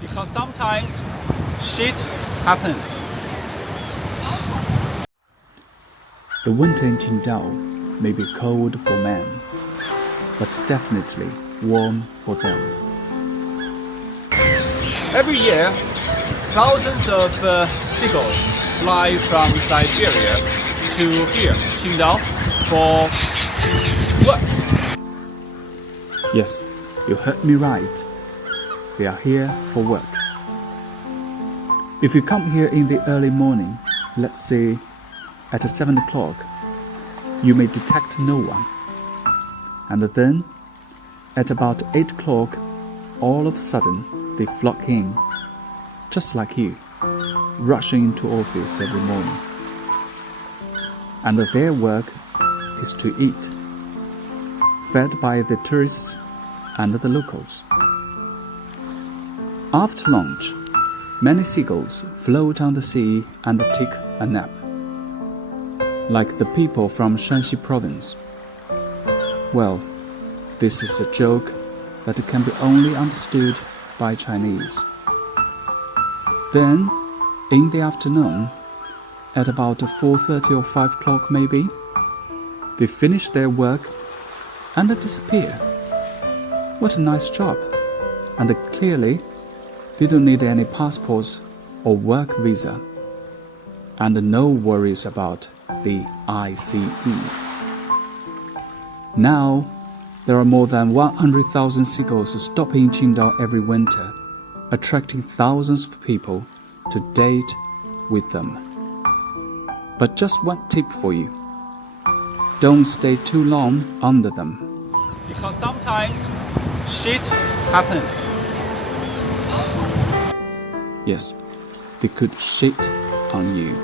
Because sometimes shit happens. The winter in Qingdao may be cold for men, but definitely warm for them. Every year, thousands of seagulls fly from Siberia to here, Qingdao, for work. Yes, you heard me right. They are here for work. If you come here in the early morning, let's say at 7 o'clock, you may detect no one. And then, at about 8 o'clock, all of a sudden, they flock in, just like you, rushing into office every morning. And their work is to eat, fed by the tourists and the locals. After lunch, many seagulls float on the sea and take a nap, like the people from Shanxi province. Well, this is a joke that can be only understood by Chinese. Then, in the afternoon, at about 4:30 or 5 o'clock maybe, they finish their work and disappear. What a nice job! And clearly, they don't need any passports or work visa, and no worries about the ICE. Now, there are more than 100,000 seagulls stopping in Qingdao every winter, attracting thousands of people to date with them. But just one tip for you: don't stay too long under them. Because sometimes shit happens. Yes, they could shit on you.